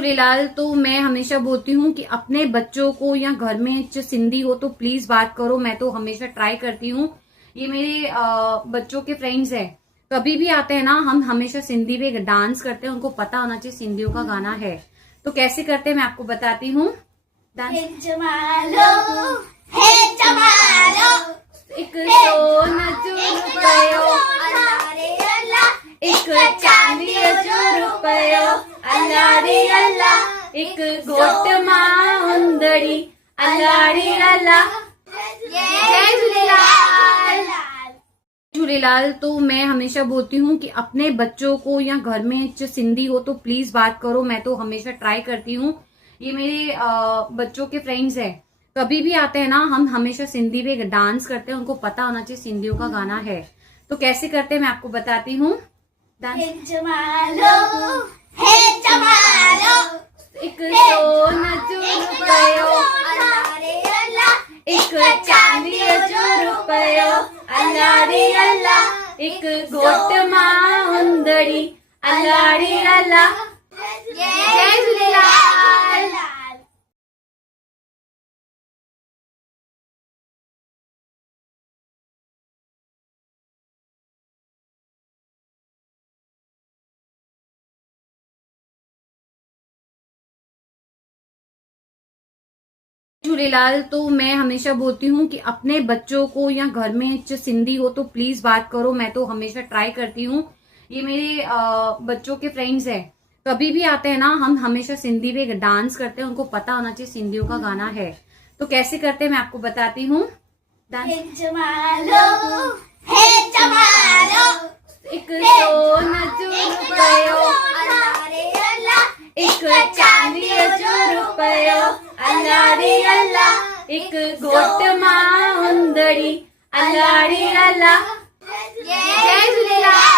झूलेलाल। तो मैं हमेशा बोलती हूँ कि अपने बच्चों को या घर में सिंधी हो तो प्लीज बात करो। मैं तो हमेशा ट्राई करती हूँ। ये मेरे बच्चों के फ्रेंड्स है, कभी भी आते हैं ना, हम हमेशा सिंधी पे डांस करते हैं। उनको पता होना चाहिए सिंधियों का गाना है। तो कैसे करते हैं मैं आपको बताती हूँ। डांस एक सोना रुपयो, एक चांदी रुपयो, अल्लाह रे अल्लाह, एक गोट मां उंदड़ी, अल्लाह रे अल्लाह। जय झूलेलाल। झूलेलाल। तो मैं हमेशा बोलती हूँ कि अपने बच्चों को या घर में सिंधी हो तो प्लीज बात करो। मैं तो हमेशा ट्राई करती हूँ। ये मेरे बच्चों के फ्रेंड्स है, कभी भी आते हैं ना, हम हमेशा सिंधी पे डांस करते हैं। उनको पता होना चाहिए सिंधियों का गाना है। तो कैसे करते हैं मैं आपको बताती हूँ। डांस एक सोना रुपयो, एक चांदी रुपयो, अल्लाह रे अल्लाह, एक गोट मां उंदड़ी, अल्लाह रे अल्लाह। जय झूलेलाल। झूलेलाल। तो मैं हमेशा बोलती हूँ कि अपने बच्चों को या घर में सिंधी हो तो प्लीज बात करो। मैं तो हमेशा ट्राई करती हूँ। ये मेरे बच्चों के फ्रेंड्स है, कभी भी आते हैं ना, हम हमेशा सिंधी पे डांस करते हैं। उनको पता होना चाहिए सिंधियों का गाना है। तो कैसे करते हैं मैं आपको बताती हूँ। डांस एक सोना रुपयो, एक चांदी रुपयो, अल्लाह रे अल्लाह, एक गोट मां उंदड़ी, अल्लाह रे अल्लाह। जय झूलेलाल।